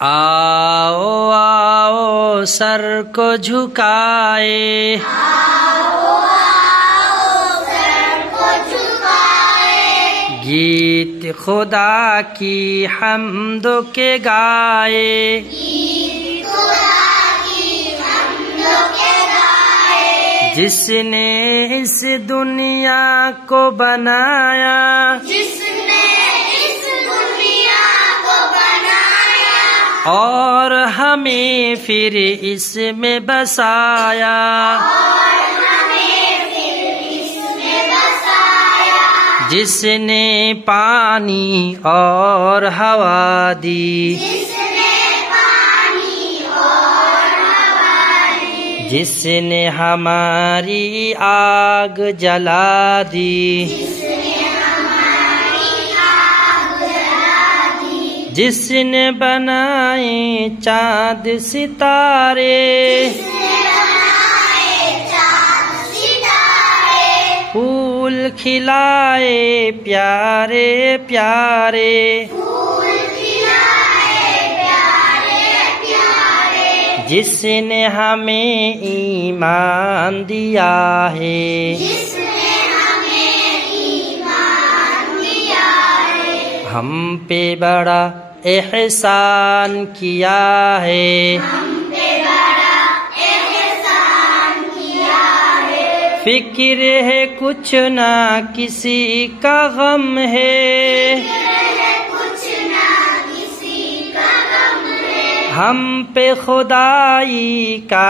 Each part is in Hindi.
आओ आओ सर को झुकाए, आओ आओ सर को झुकाए, गीत खुदा की हम्द के गाए, गीत खुदा की हम्द के गाए, जिसने इस दुनिया को बनाया, जिसने इस दुनिया को बनाया, और हमें फिर इसमें बसाया, और हमें फिर इसमें बसाया, जिसने पानी और हवा दी, जिसने पानी और हवा दी, जिसने हमारी आग जला दी, जिसने हमारी आग जला दी, जिसने बनाए चाँद सितारे, जिसने बनाए चाँद सितारे, फूल खिलाए प्यारे प्यारे, फूल खिलाए प्यारे प्यारे, जिसने हमें ईमान दिया है, जिसने हमें ईमान दिया है, हम पे बड़ा एहसान किया है, हम पे बड़ा एहसान किया है, फिक्र है कुछ ना किसी का गम है, कुछ ना किसी का गम है, हम पे खुदाई का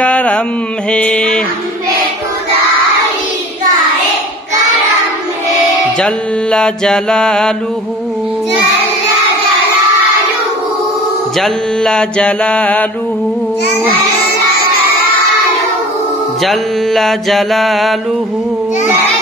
करम है, हम पे खुदाई का एक करम है, जल्ला जलालुहु, जल्ला जलालुहु, जल्ला जलालुहु, जल्ला जलालुहु, जल्ला